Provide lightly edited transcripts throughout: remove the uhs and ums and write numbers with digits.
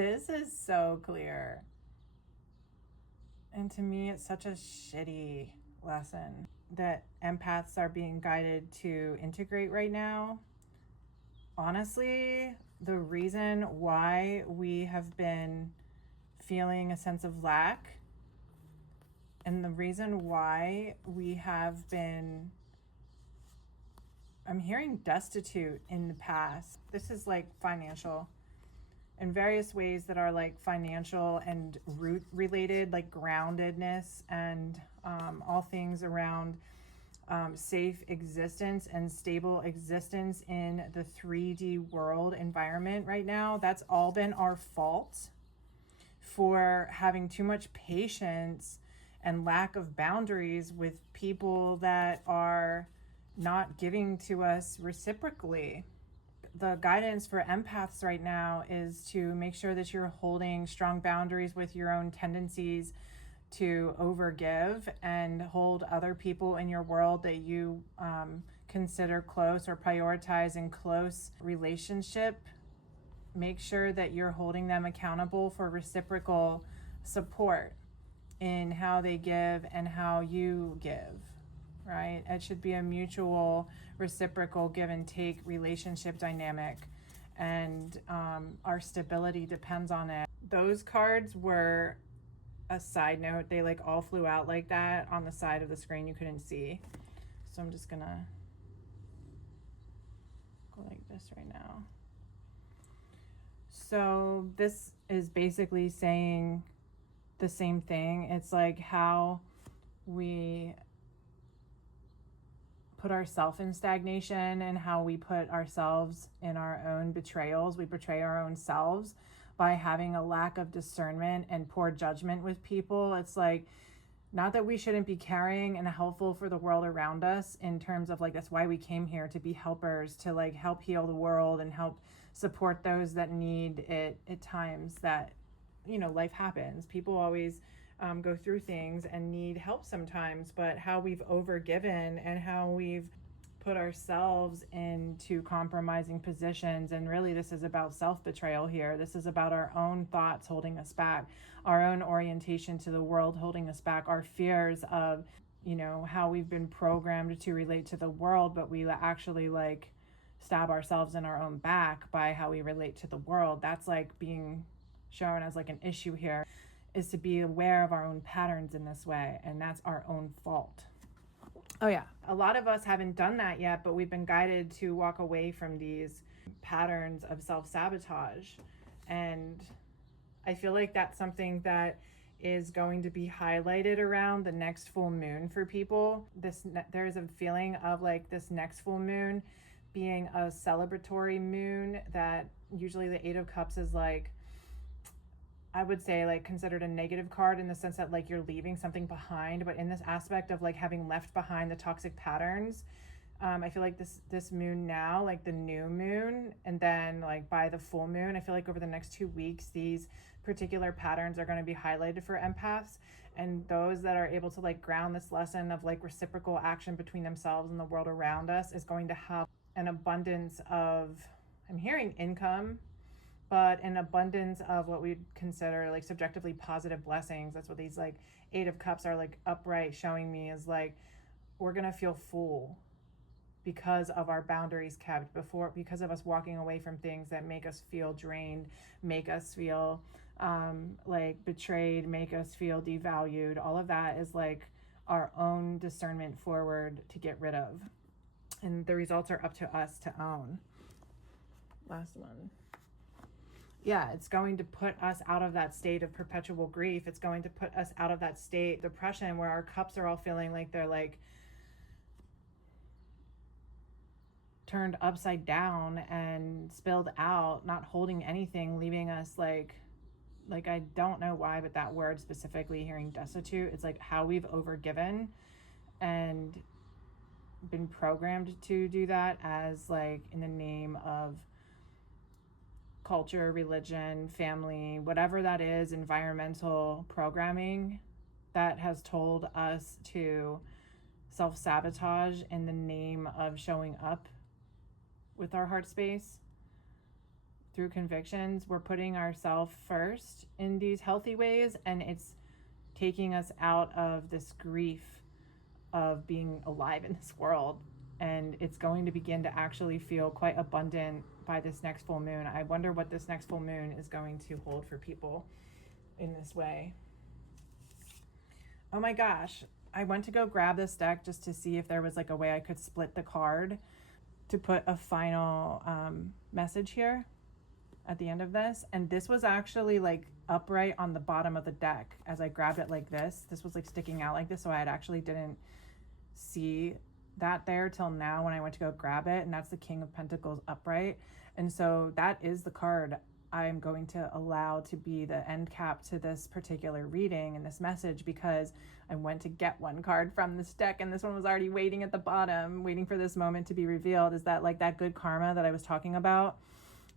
This is so clear. And to me, it's such a shitty lesson that empaths are being guided to integrate right now. Honestly, the reason why we have been feeling a sense of lack and the reason why we have been, I'm hearing destitute in the past. This is like financial in various ways that are like financial and root related, like groundedness and all things around safe existence and stable existence in the 3D world environment right now. That's all been our fault for having too much patience and lack of boundaries with people that are not giving to us reciprocally. The guidance for empaths right now is to make sure that you're holding strong boundaries with your own tendencies to overgive and hold other people in your world that you consider close or prioritize in close relationship. Make sure that you're holding them accountable for reciprocal support in how they give and how you give, right? It should be a mutual, reciprocal give and take relationship dynamic, and our stability depends on it. Those cards were a side note. They like all flew out like that on the side of the screen. You couldn't see. So I'm just gonna go like this right now. So this is basically saying the same thing. It's like how we put ourselves in stagnation and how we put ourselves in our own betrayals. We betray our own selves by having a lack of discernment and poor judgment with people. It's like, not that we shouldn't be caring and helpful for the world around us in terms of like, that's why we came here, to be helpers, to like help heal the world and help support those that need it at times that, you know, life happens. People always go through things and need help sometimes, but how we've overgiven and how we've put ourselves into compromising positions. And really, this is about self-betrayal here. This is about our own thoughts holding us back, our own orientation to the world holding us back, our fears of, you know, how we've been programmed to relate to the world, but we actually like stab ourselves in our own back by how we relate to the world. That's like being shown as like an issue here, is to be aware of our own patterns in this way, and that's our own fault. Oh yeah, a lot of us haven't done that yet, but we've been guided to walk away from these patterns of self-sabotage. And I feel like that's something that is going to be highlighted around the next full moon for people. There is a feeling of like this next full moon being a celebratory moon, that usually the Eight of Cups is like, I would say like considered a negative card in the sense that like you're leaving something behind, but in this aspect of like having left behind the toxic patterns, I feel like this moon now, like the new moon, and then like by the full moon, I feel like over the next 2 weeks, these particular patterns are going to be highlighted for empaths, and those that are able to like ground this lesson of like reciprocal action between themselves and the world around us is going to have an abundance of, I'm hearing income, but an abundance of what we'd consider like subjectively positive blessings. That's what these like Eight of Cups are like upright showing me, is like we're gonna feel full because of our boundaries kept before, because of us walking away from things that make us feel drained, make us feel like betrayed, make us feel devalued. All of that is like our own discernment forward to get rid of, and the results are up to us to own. Last one. Yeah, it's going to put us out of that state of perpetual grief. It's going to put us out of that state of depression where our cups are all feeling like they're like turned upside down and spilled out, not holding anything, leaving us like I don't know why, but that word specifically, hearing destitute, it's like how we've overgiven and been programmed to do that as like in the name of culture, religion, family, whatever that is, environmental programming that has told us to self-sabotage in the name of showing up with our heart space through convictions, we're putting ourselves first in these healthy ways, and it's taking us out of this grief of being alive in this world. And it's going to begin to actually feel quite abundant by this next full moon. I wonder what this next full moon is going to hold for people in this way. Oh my gosh, I went to go grab this deck just to see if there was like a way I could split the card to put a final message here at the end of this. And this was actually like upright on the bottom of the deck. As I grabbed it like this was like sticking out like this, so I actually didn't see that there till now when I went to go grab it. And that's the King of Pentacles upright. And so that is the card I'm going to allow to be the end cap to this particular reading and this message, because I went to get one card from this deck and this one was already waiting at the bottom, waiting for this moment to be revealed. Is that like that good karma that I was talking about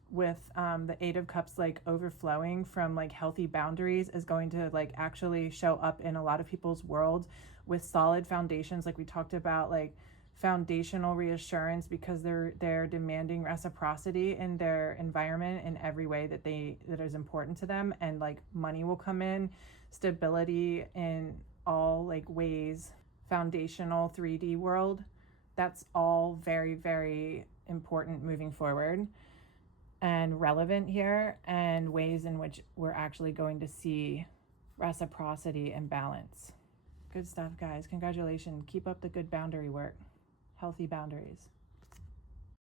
with the Eight of Cups, like overflowing from like healthy boundaries, is going to like actually show up in a lot of people's worlds with solid foundations, like we talked about, like foundational reassurance, because they're demanding reciprocity in their environment in every way that is important to them. And like money will come in, stability in all like ways, foundational 3D world. That's all very, very important moving forward and relevant here, and ways in which we're actually going to see reciprocity and balance. Good stuff, guys. Congratulations. Keep up the good boundary work. Healthy boundaries.